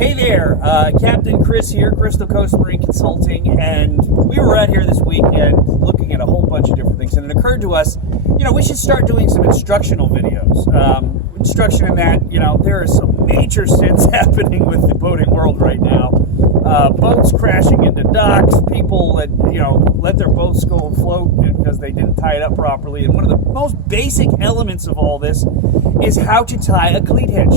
Hey there, Captain Chris here, Crystal Coast Marine Consulting, and we were out here this weekend looking at a whole bunch of different things, and it occurred to us, we should start doing some instructional videos. Instruction in that, there are some major sins happening with the boating world right now. Boats crashing into docks, people that, let their boats go afloat because they didn't tie it up properly, and one of the most basic elements of all this is how to tie a cleat hitch.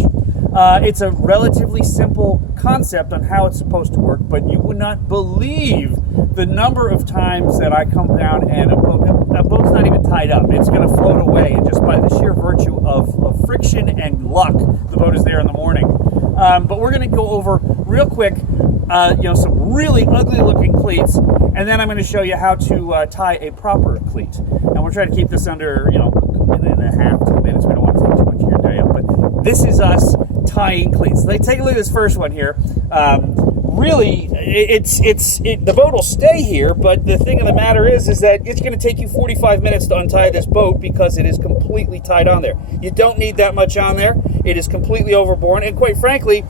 It's a relatively simple concept on how it's supposed to work, but you would not believe the number of times that I come down and a boat's not even tied up. It's going to float away, and just by the sheer virtue of friction and luck, the boat is there in the morning. But we're going to go over real quick, some really ugly looking cleats, and then I'm going to show you how to tie a proper cleat. And we'll try to keep this under, a minute and a half, 2 minutes. We don't want to take too much of your day up, but this is us tying cleats. Take a look at this first one here. Really, the boat will stay here, but the thing of the matter is that it's going to take you 45 minutes to untie this boat because it is completely tied on there. You don't need that much on there. It is completely overborne, and quite frankly,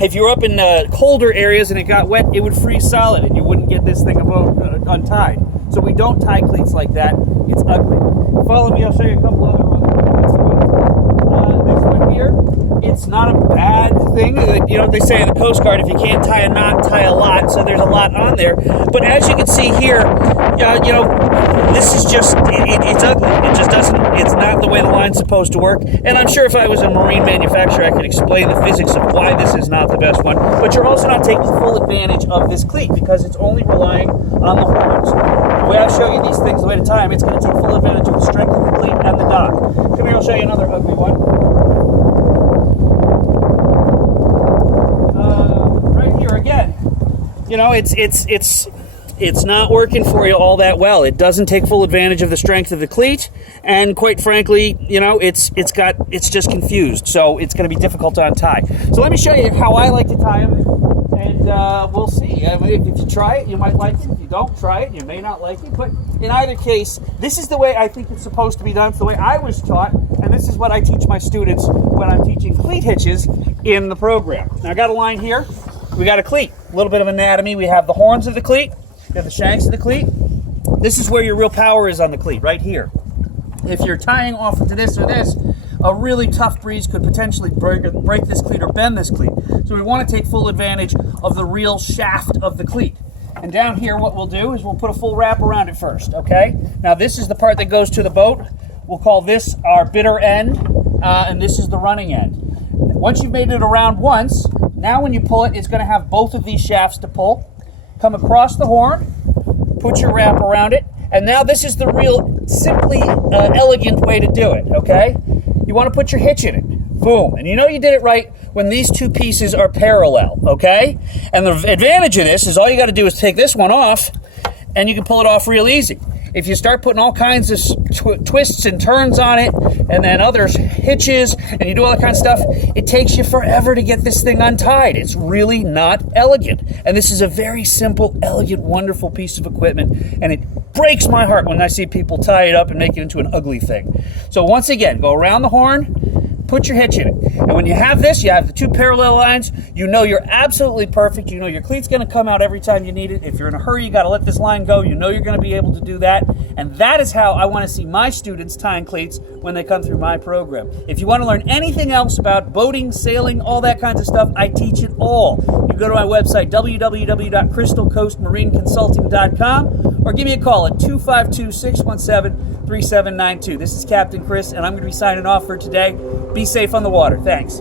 if you were up in colder areas and it got wet, it would freeze solid, and you wouldn't get this thing untied. So we don't tie cleats like that. It's ugly. Follow me, I'll show you a couple other ones. This one here, it's not a bad thing. They say in the Coast Guard, if you can't tie a knot, tie a lot. So there's a lot on there. But as you can see here, this is just, it's ugly. It just doesn't, it's not the way the line's supposed to work. And I'm sure if I was a marine manufacturer, I could explain the physics of why this is not the best one. But you're also not taking full advantage of this cleat because it's only relying on the horns. The way I show you these things, the way to tie them, it's going to take full advantage of the strength of the cleat and the dock. Come here, I'll show you another ugly one. Right here again. It's not working for you all that well. It doesn't take full advantage of the strength of the cleat, and quite frankly, it's just confused. So it's going to be difficult to untie. So let me show you how I like to tie them, and we'll see. If you try it, you might like it. If you don't try it, you may not like it. But in either case, this is the way I think it's supposed to be done. It's the way I was taught, and this is what I teach my students when I'm teaching cleat hitches in the program. Now I got a line here. We got a cleat. A little bit of anatomy. We have the horns of the cleat. We have the shanks of the cleat. This is where your real power is on the cleat, right here. If you're tying off into this or this, a really tough breeze could potentially break this cleat or bend this cleat. So we want to take full advantage of the real shaft of the cleat. And down here, what we'll do is we'll put a full wrap around it first, okay? Now this is the part that goes to the boat. We'll call this our bitter end, and this is the running end. Once you've made it around once, now when you pull it, it's going to have both of these shafts to pull. Come across the horn, put your wrap around it, and now this is the real, simply elegant way to do it, okay? You want to put your hitch in it. Boom. And you did it right when these two pieces are parallel, okay? And the advantage of this is all you got to do is take this one off, and you can pull it off real easy. If you start putting all kinds of twists and turns on it, and then other hitches, and you do all that kind of stuff, it takes you forever to get this thing untied. It's really not elegant. And this is a very simple, elegant, wonderful piece of equipment, and it breaks my heart when I see people tie it up and make it into an ugly thing. So once again, go around the horn, put your hitch in it. And when you have this, you have the two parallel lines, you're absolutely perfect. Your cleat's going to come out every time you need it. If you're in a hurry, you got to let this line go. You're going to be able to do that. And that is how I want to see my students tying cleats when they come through my program. If you want to learn anything else about boating, sailing, all that kinds of stuff, I teach it all. You go to my website, www.crystalcoastmarineconsulting.com, or give me a call at 252-617-3792. This is Captain Chris, and I'm going to be signing off for today. Be safe on the water. Thanks.